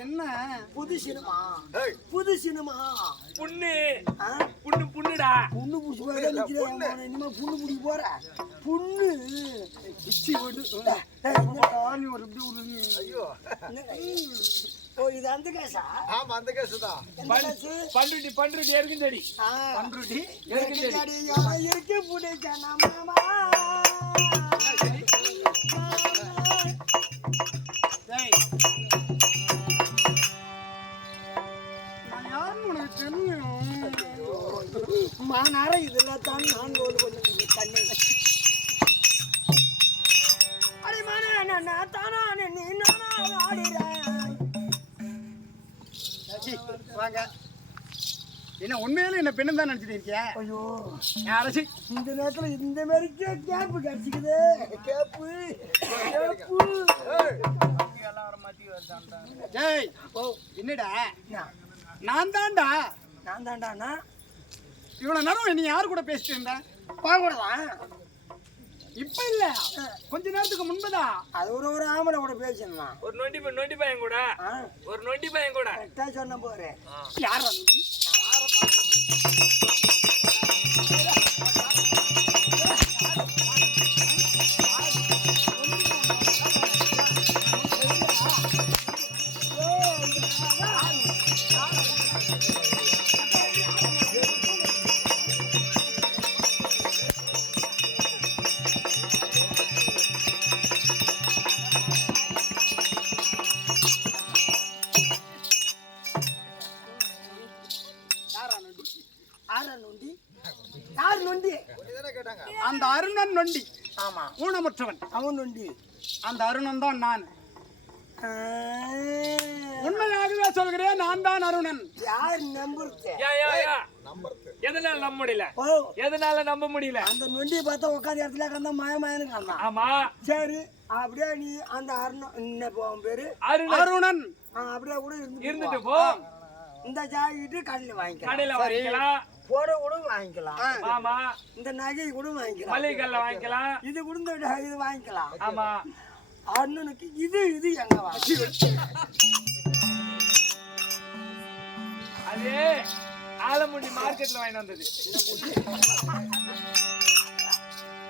என்ன? புது சினிமா. புது சினிமா. புண்ணு. ஆ? புண்ணு புண்ணுடா. புண்ணு புடிச்சு நிக்கிறேன் இனிமே புண்ணு பிடிக்க போற. புண்ணு. பிச்சி ஆணி ஒரு இப்படி ஒரு ஐயோ. ஓ இது அந்த கேஸா ஆமா அந்த கேஸ் தான் பண்ருட்டி பண்ருட்டி எருக்கும் செடி ஆ. பண்ருட்டி இருக்கு செடி, இருக்கு புடிச்ச என்ன பெண்ணு தான் நினைச்சிட்டு இருக்கியா? ஐயோ. யாராச்சு இந்த நேரத்துல இந்த மாதிரிக்கே கேப்பு கிடைச்சிக்குது. கேப்பு. கேப்பு. டேய் ஓ என்னடா? என்ன? நான் தான்டா. நான் தாண்டாண்ணா இவ்வளவு நேரம் நீ யார் கூட பேசிட்டு இருந்த? பாக்கூடதான் இப்ப இல்ல. கொஞ்ச நேரத்துக்கு முன்பதான் அது ஒரு ஒரு ஆம்பளை கூட பேசணுமா ஒரு நொண்டி நொண்டி பையன் கூட. ஒரு நொண்டி பையன் கூட. கரெக்டா சொன்ன போறேன் யார் வந்து ஆமா ஊனமுற்றவன் அவன் நொண்டி அந்த அருணன் தான் நான் உண்மையாகவே சொல்கிறேன் நான் தான் அருணன். யார் நம்புறது? எதனால நம்ப முடியல? ஓ. எதனால நம்ப முடியல? அந்த நொண்டியை பார்த்தா உட்காந்து இடத்துல கந்தா மய மயன்னு காந்தான் ஆமா. சரி அப்படியே நீ அந்த அருணம் என்ன போ அவன் பேரு? அருண் அருணன். அப்படியே கூட இருந்து இருந்துட்டு போ. இந்த ஜாக்கிட்டு கடையில் வாங்கிக்கலாம். கடையில வாங்கிக்கலாம். போட கூட வாங்கிக்கலாம். ஆமா. இந்த நகை கூட வாங்கிக்கலாம். மளிகை வாங்கிக்கலாம். இது கூட இது வாங்கிக்கலாம். ஆமா. அண்ணனுக்கு இது இது எங்க வாங்கி அது ஆலமுடி மார்க்கெட்ல வாங்கிட்டு வந்தது.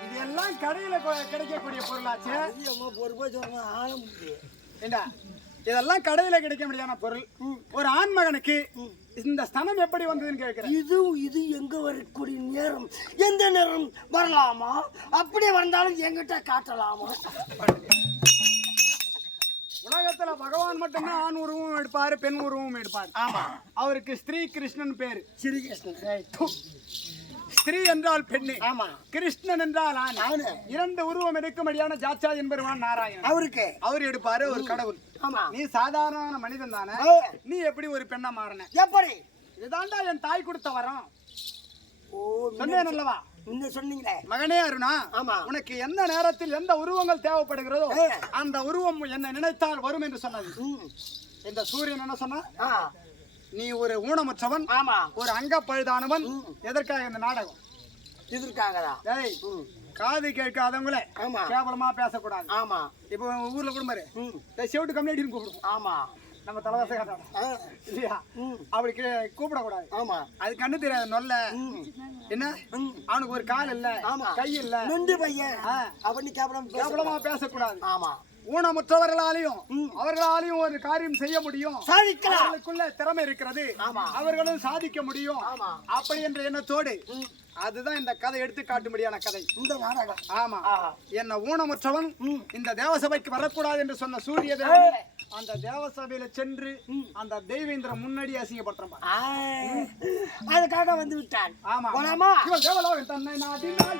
இது எல்லாம் கடையில கிடைக்கக்கூடிய பொருளாச்சு. சொல்றேன் ஆள முடியும் ஏண்டா? இதெல்லாம் கடையில கிடைக்க முடியாத பொருள். ஒரு ஆண் மகனுக்கு இந்த ஸ்தனம் எப்படி வந்ததுன்னு கேட்கிறேன். இது இது எங்க வரக்கூடிய நேரம்? எந்த நேரம் வரலாமா? அப்படியே வந்தாலும் எங்கிட்ட காட்டலாமா? உலகத்துல பகவான் மட்டும்தான் ஆண் உருவம் எடுப்பாரு பெண் உருவம் எடுப்பாரு. ஆமா. அவருக்கு ஸ்ரீ கிருஷ்ணன் பேரு. ஸ்ரீகிருஷ்ணன் ஸ்திரீ என்றால் பெண்ணு. ஆமா. கிருஷ்ணன் என்றால் ஆண். இரண்டு உருவம் எடுக்கும்படியான ஜாச்சா என்பருவான் நாராயணன். அவருக்கு. அவர் எடுப்பாரு ஒரு கடவுள். ஆமா. நீ சாதாரண மனிதன் தானே. நீ எப்படி ஒரு பெண்ணா மாறின? எப்படி? இதுதான்டா என் தாய் கொடுத்த வரம். ஓ சொன்னேன் அல்லவா? முன்ன சொன்னீங்களே. மகனே அருணா ஆமா. உனக்கு எந்த நேரத்தில் எந்த உருவங்கள் தேவைப்படுகிறதோ. அந்த உருவம் என்ன நினைத்தால் வரும் என்று சொன்னது. இந்த சூரியன் என்ன சொன்னா? நீ ஒரு ஊனமுற்றவன் ஆமா. ஒரு அங்க பழுதானவன் எதற்காக இந்த நாடகம்? இதற்காகதான் டேய் காது கேட்காதவங்களே ஆமா. கேவலமா பேசக்கூடாது. ஆமா. இப்போ ஊர்ல கூட பாரு. ம். டேய், செவிட்டு கம்யூனிட்டின்னு கூப்பிடுவோம். ஆமா. நம்ம தலைவாச காட்டாட இல்லையா? அப்படி கூப்பிடக்கூடாது. ஆமா. அது கண்ணு தெரியாது நொல்ல. என்ன. அவனுக்கு ஒரு கால் இல்ல. கை இல்ல. நொண்டி பையன். ஆ. அப்படின்னு கேவலம் கேவலமா பேசக்கூடாது. ஆமா. ஊனமுற்றவர்களாலையும் அவர்களாலையும் ஒரு காரியம் செய்ய முடியும். அவர்களுக்குள்ள திறமை இருக்கிறது. அவர்களும் சாதிக்க முடியும். அப்படி என்ற எண்ணத்தோடு. அதுதான் இந்த கதை எடுத்து காட்டும்படியான கதை. இந்த நாடகம் ஆமா. என்ன ஊனமுற்றவன். இந்த தேவசபைக்கு வரக்கூடாது என்று சொன்ன சூரிய தேவன் அந்த தேவசபையில சென்று அந்த தெய்வேந்திர முன்னாடி அசிங்கப்படுத்துறான் அதுக்காக வந்து விட்டான். ஆமா. தேவலோகன் தன்னை நாட்டினால்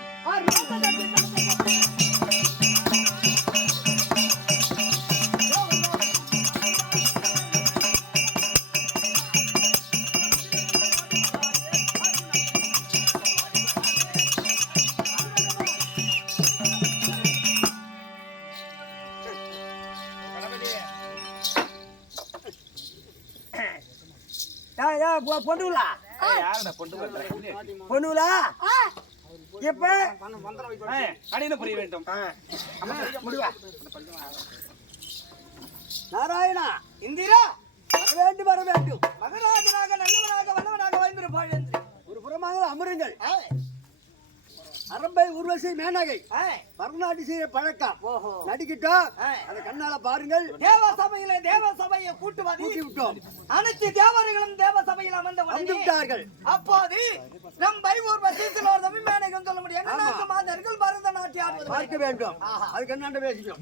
பொண்ணுங்களா பொண்ணுங்களா இப்ப கடின புரிய வேண்டும். முடிவா. நாராயணா இந்திரா வர வேண்டும் வர வேண்டும். மகராஜனாக நல்லவனாக வல்லவனாக வாழ்ந்திருப்பாள் என்று. ஒரு புறமாக அமருங்கள். அரம்பை உருவசி மேனகை. பரநாட்டு செய்ய பழக்கம். நடிக்கிட்டோம். அதை கண்ணால பாருங்கள். தேவ சபையில தேவ சபையை கூட்டுவது. கூட்டி விட்டோம் அனைத்து தேவர்களும் தேவ சபையில் அமர்ந்த வந்து விட்டார்கள் அப்போது நம் பைவூர் வசீசில் ஒரு தமிழ் மேனகம் சொல்ல முடியும். என்ன நாட்டு மாதர்கள் பரதநாட்டியம் ஆடுவது பார்க்க வேண்டும். அதுக்கு என்னண்ட பேசிக்கும்.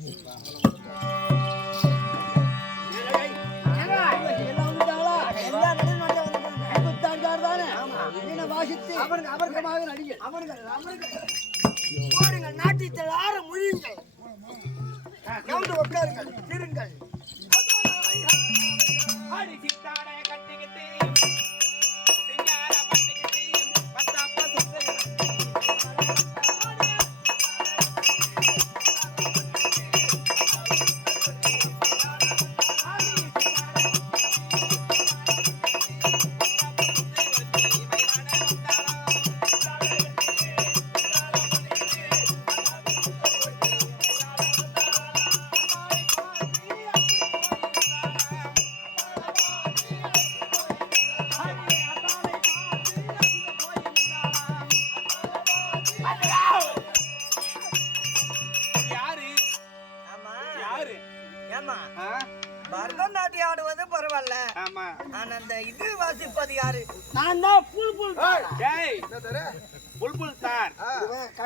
எல்லாம் வந்துட்டாங்களா? வீணை வாசித்து அவர்கமாக நடிகர் போடுங்கள் நாட்டியத்தில் ஆற மொழியுங்கள் உட்காருங்கள் திருங்கள் அடி சித்தாட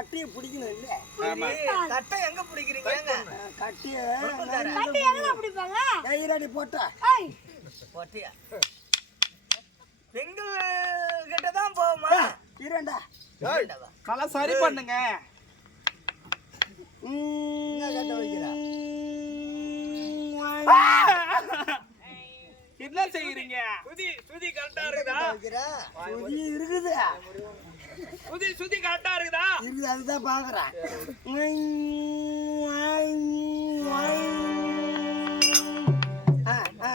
கட்டியை பிடிக்கணும் இல்ல? ஆமா. கட்டை எங்க பிடிக்கிறீங்க? கட்டிய பிடிப்பாங்க? கைரடி போட்டா. பொட்டியா? பெண்கள் கிட்ட தான் போவோமா? இரண்டா? நல்லா சரி பண்ணுங்க. கட்ட வைக்கிறா. என்ன செய்யறீங்க? சுதி சுதி கரெக்டா இருக்குதா? சுதி இருக்குது. சுதி சுதி கரெக்டா இருக்குதா? இருக்குது அதுதான் பாக்குறேன்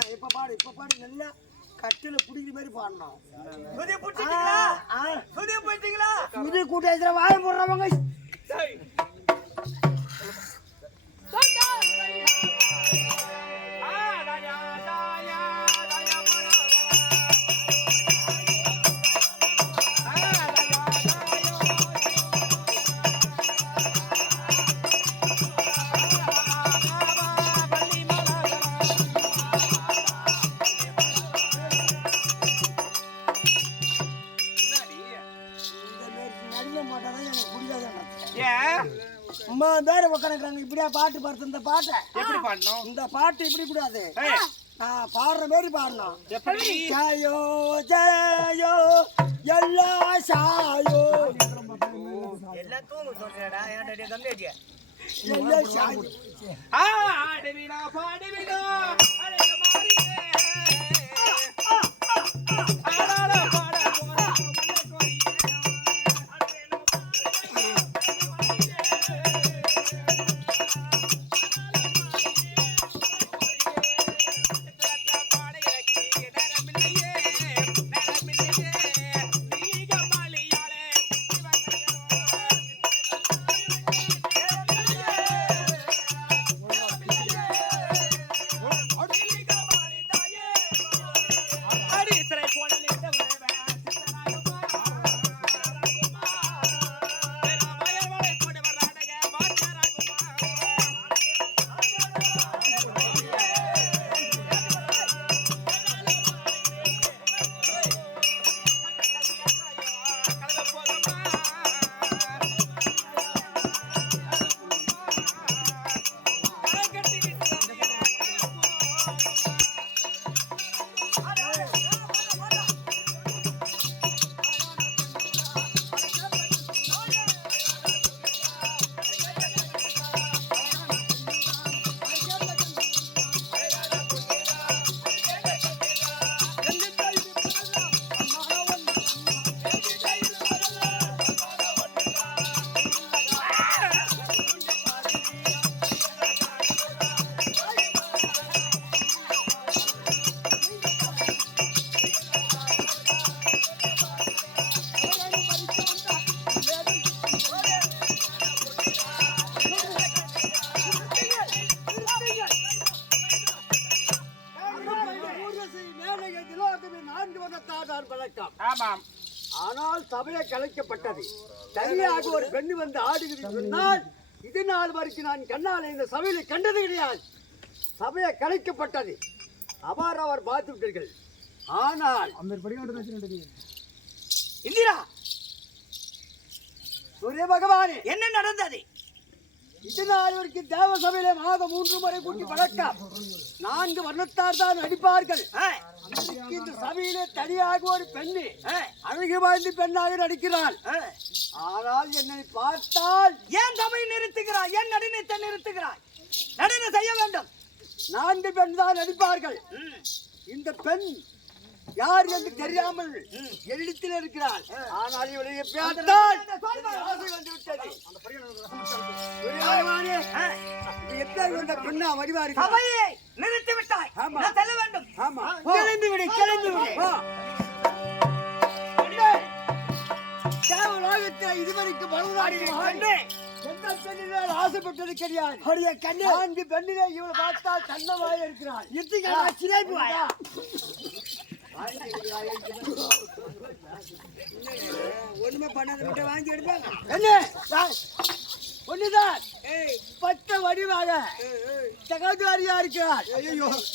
இப்ப பாடு இப்ப பாடு நல்லா கட்டில பிடிக்கிற மாதிரி பாடணும். சுதி பிடிச்சிட்டீங்களா. சுதி போயிட்டீங்களா சுதி கூட்டத்துல வாய போடுறவங்க உட்காந்துக்கிறாங்க இப்படியா பாட்டு பாடுறது? இந்த பாட்டை. எப்படி பண்ணணும் இந்த பாட்டு இப்படி கூடாது. நான் பாடுற மாதிரி பாடணும். எப்படி? ஜயோ ஜயோ எல்லா சாயோ. எல்லாம் தூங்க சொல்றேடா ஏன்டா கம்மியாட்டியா எல்லா சாயோ. ஆ, ஆடுவினா, சபையை கலைக்கப்பட்டது தனியாக ஒரு பெண் வந்து ஆடுகிறது சொன்னால் இது நாள் வரைக்கும் நான் கண்ணால் இந்த சபையில கண்டது கிடையாது. சபையை கலைக்கப்பட்டது. அவர் அவர் பார்த்து விட்டீர்கள். ஆனால் இந்திரா! சூரிய பகவானே! என்ன நடந்தது? இது நாள் வரைக்கும் தேவ சபையிலே மாதம் மூன்று முறை கூட்டி வழக்கம் நான்கு வருடத்தார் தான் நடிப்பார்கள். இந்த சபையிலே தனியாக ஒரு பெண்ணு அழகு வாய்ந்த பெண்ணாக நடிக்கிறாள். ஆனால் என்னை பார்த்தால் ஏன் சபை நிறுத்துகிறாய்? ஏன் நடனத்தை நிறுத்துகிறாய்? நடனம் செய்ய வேண்டும். நான்கு பெண் தான் நடிப்பார்கள். இந்த பெண் யார் என்று தெரியாமல் எழுத்தில் இருக்கிறாள். ஆனால் பார்த்தால் எனக்கு ஆசை எப்படி வந்த பெண்ணா? சபையை நிறுத்தி விட்டாய் ஆமா. செல்ல வேண்டும். ஆமா. விடு விடு. இதுவரைக்கும் ஆடி எந்த பெண்ணினால் ஆசைப்பட்டது கிடையாது. பெண்ணிலே இவளை பார்த்தால் தன்னமாய் இருக்கிறாள். சிலேபி வாயா ஒண்ணுமே பண்ணாத விட்டு வாங்கி எடுப்பாங்க என்ன சார், ஒண்ணுதான் பட்ட வடிவாக தகவதாரியா இருக்கிறார்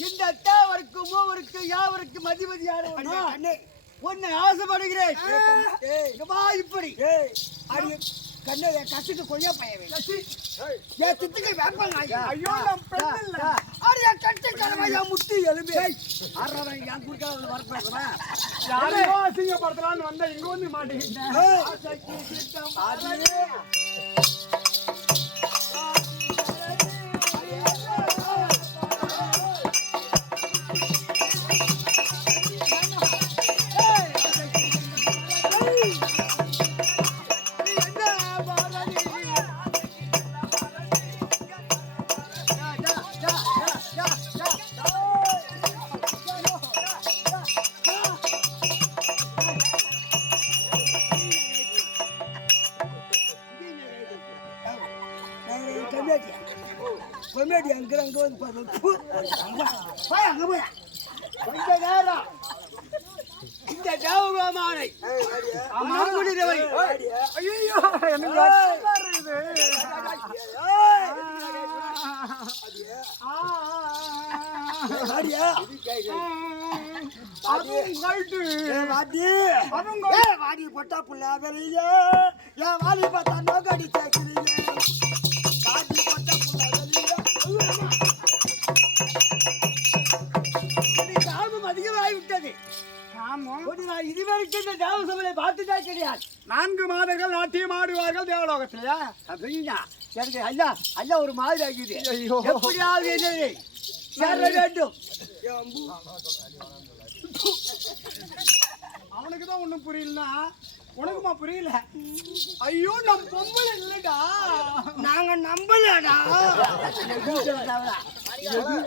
இந்த தேவருக்கு மூவருக்கு யாவருக்கு மதிமதியான ஒன்னு ஆசைப்படுகிறேன் இப்படி கண்ணு கசுக்கு கொய்யா பையன் ஏன் திட்டுக்கு வேப்பாங்க ஐயோ நான் கட்டு கலவையா முட்டி எலும்பி என் குறுக்கால வரப்பேன் யாரையோ அசிங்கப்படுத்தலாம்னு வந்தா இங்க வந்து மாட்டேங்கிட்டேன் கொமேடி அங்க அங்க வந்து பாரு. அங்க போய். கொஞ்ச நேரம். இந்த தேவகோமானை அமர்முடிதவை ஐயோ எனக்கு வாடி. போட்டா புள்ள என் பார்த்தா நோக்கடி கேட்கிறீங்க நான் இதுவரைக்கும் இந்த தேவ சபையை பார்த்துட்டா கிடையாது. நான்கு மாதங்கள் நாட்டியம் ஆடுவார்கள் தேவலோகத்திலேயா அப்படின்னா எனக்கு ஐயா ஐயா ஒரு மாதிரி ஆகிது. எப்படியாவது சேர வேண்டும். அவனுக்கு தான் ஒண்ணும் புரியலனா? உனக்குமா புரியல? ஐயோ நம் பொம்பளை இல்லடா. நாங்க நம்பலடா.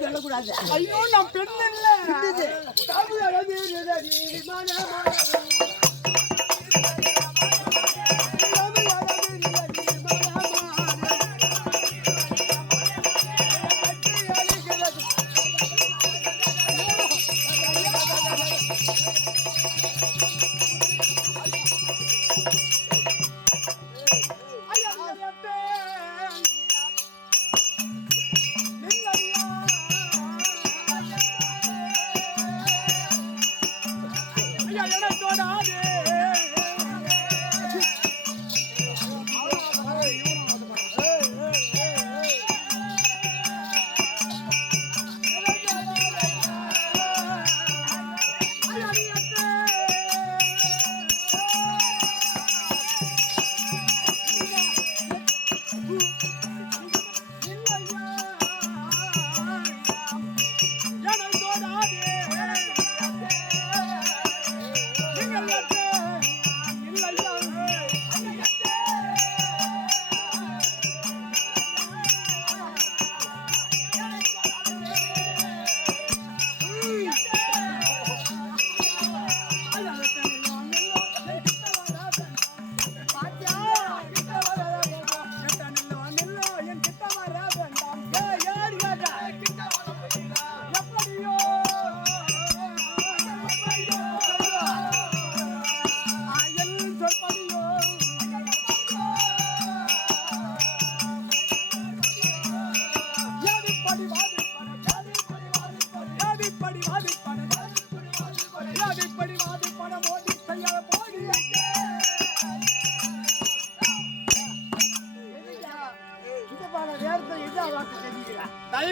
சொல்லக்கூடாது ஐயோ நம் பெண் இல்ல.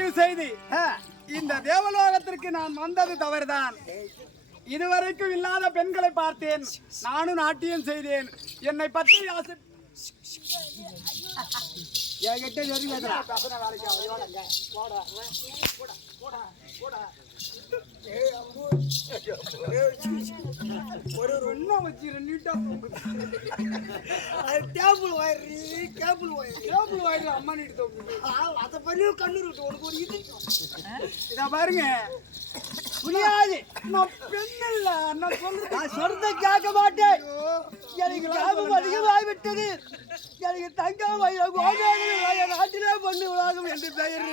தயவு செய்து. இந்த தேவலோகத்திற்கு நான் வந்தது தவறுதான். இதுவரைக்கும் இல்லாத பெண்களை பார்த்தேன். நானும் நாட்டியம் செய்தேன். என்னை பற்றி ஆசை என்கிட்ட நெருங்காதடா. ஒரு ஒண்ணா வச்சிரு, நீட்டா அது டேபிள் வயிறு கேபிள் வயிறு டேபிள் வாயில அம்மா நீட்டு தொங்குது. அதை பண்ணி கண்ணு விட்டு உனக்கு ஒரு இது இதா பாருங்க புரியாது நான் பெண் இல்ல நான் சொல்றது நான் சொல்றதை கேட்க மாட்டேன் எனக்கு லாபம் அதிகமாகிவிட்டது எனக்கு தங்கம் கோதாவரி நாட்டிலே பொண்ணு உலகம் என்று பெயர்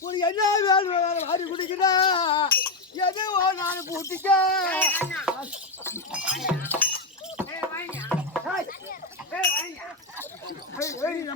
உனக்கு என்ன வேணும் வாரி குடிக்கிறா. எது நான் பூட்டிக்க.